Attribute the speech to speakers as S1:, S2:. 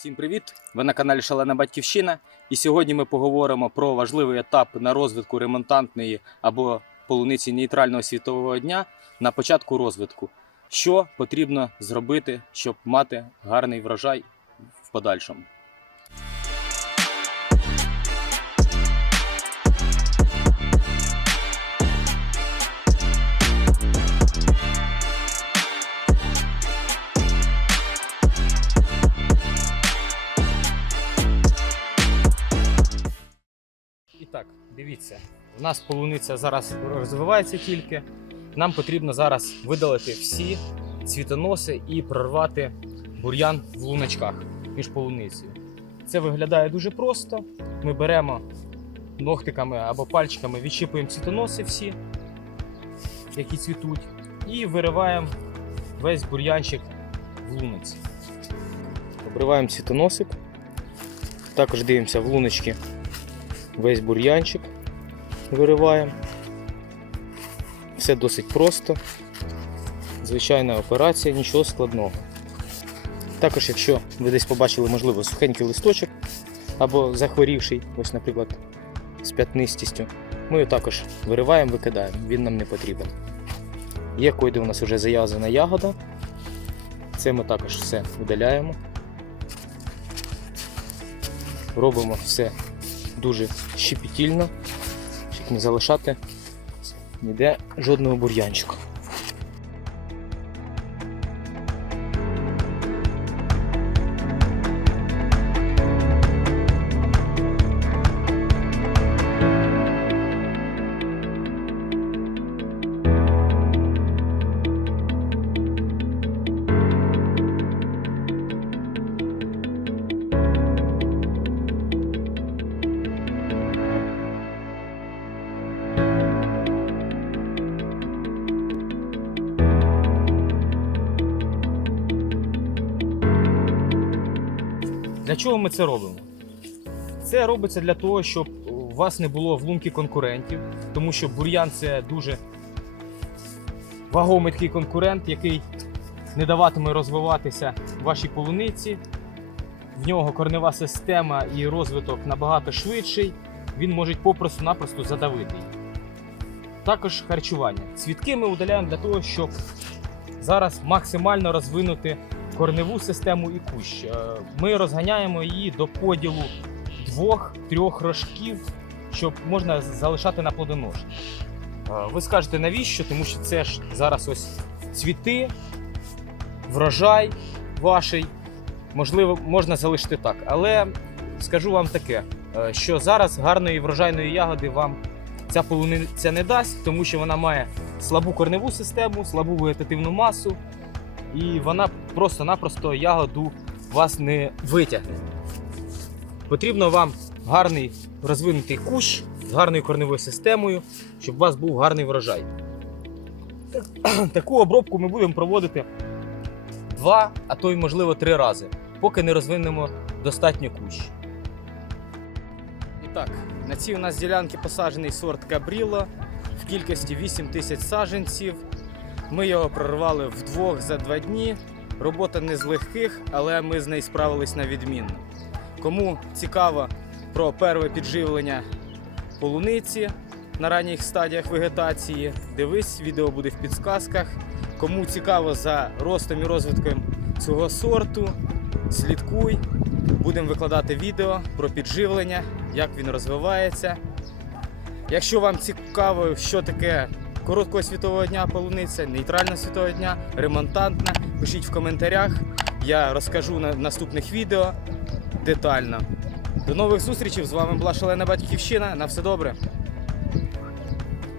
S1: Всім привіт! Ви на каналі Шалена Батьківщина. І сьогодні ми поговоримо про важливий етап на розвитку ремонтантної або полуниці нейтрального світового дня на початку розвитку. Що потрібно зробити, щоб мати гарний врожай в подальшому? Так, дивіться, у нас полуниця зараз розвивається тільки. Нам потрібно зараз видалити всі цвітоноси і прорвати бур'ян в луночках між полуницею. Це виглядає дуже просто. Ми беремо ногтиками або пальчиками, відщипуємо цвітоноси всі, які цвітуть, і вириваємо весь бур'янчик в луниці. Обриваємо цвітоносик. Також дивимося в луночки весь бур'янчик вириваємо. Все досить просто. Звичайна операція, нічого складного. Також, якщо ви десь побачили, можливо, сухенький листочок або захворівший, ось, наприклад, з п'ятнистістю, ми його також вириваємо, викидаємо, він нам не потрібен. Є койде у нас вже зав'язана ягода. Це ми також все видаляємо. Робимо все дуже щепетільно, щоб не залишати ніде жодного бур'янчика. Для чого ми це робимо? Це робиться для того, щоб у вас не було в лунки конкурентів, тому що бур'ян це дуже вагомий такий конкурент, який не даватиме розвиватися вашій полуниці. В нього корнева система і розвиток набагато швидший. Він може попросту-напросто задавити її. Також харчування. Цвітки ми удаляємо для того, щоб зараз максимально розвинути корневу систему і кущ. Е, Ми розганяємо її до поділу двох-трьох рожків, щоб можна залишати на плодонож. Е, Ви скажете навіщо? Тому що це ж зараз ось цвіти, врожай ваший. Можливо, можна залишити так. Але скажу вам таке, е, що зараз гарної врожайної ягоди вам ця полуниця не дасть, тому що вона має слабу корневу систему, слабу вегетативну масу і вона просто-напросто ягоду вас не витягне. Потрібно вам гарний розвинутий кущ з гарною корневою системою, щоб у вас був гарний врожай. Таку обробку ми будемо проводити два, а то й можливо три рази, поки не розвинемо достатньо кущ. І так, на цій у нас ділянці посаджений сорт Кабріло в кількості 8 тисяч саджанців. Ми його прорвали вдвох за два дні. Робота не з легких, але ми з нею справились на відмінно. Кому цікаво про перве підживлення полуниці на ранніх стадіях вегетації, дивись, відео буде в підсказках. Кому цікаво за ростом і розвитком цього сорту, слідкуй. Будемо викладати відео про підживлення, як він розвивається. Якщо вам цікаво, що таке короткого світового дня полуниця, нейтрального світового дня, ремонтантна, пишіть в коментарях. Я розкажу на наступних відео детально. До нових зустрічей! З вами була Шалена Батьківщина. На все добре!